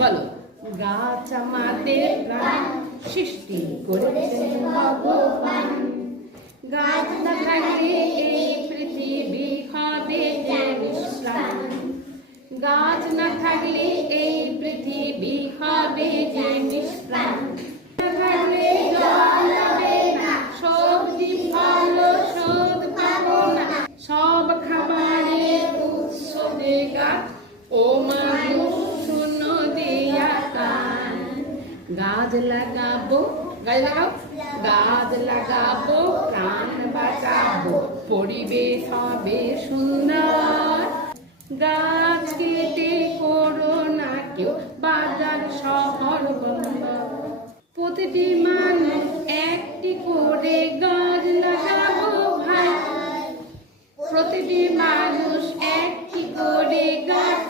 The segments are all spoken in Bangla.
বলো। গাছ আমাদের প্রাণ, সৃষ্টি করেছেন ভগবান। গাছ না থাকলে এই পৃথিবী হবে গাছ না থাকলে এই পৃথিবী হবে যে নিষ্প্রাণ সব খাবারের ও মানুষ গাছ লাগাবো গাছ গাছ লাগাবো প্রাণ বাঁচাবো পরিবেশ হবে সুন্দর গাছ কেটে করো না কেউ বাজার শহর প্রতিটি মানুষ একটি করে গাছ লাগাবো ভাই। প্রতিটি মানুষ একটি করে গাছ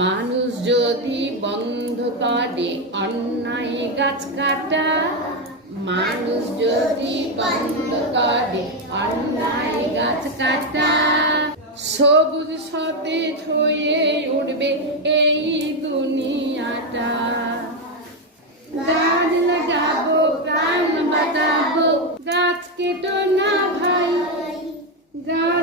মানুষ যদি বন্ধ করে অন্যায় গাছ কাটা। মানুষ যদি বন্ধ করে অন্যায় গাছ কাটা। সবুজ সতেজ হয়ে উঠবে এই দুনিয়াটা। গাছ লাগাবো, প্রাণ বাঁচাবো। গাছ কেটো না ভাই, গাছ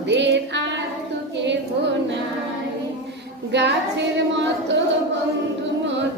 মোদের আর তো কেহ নাই। গাছের মতো বন্ধু মোদের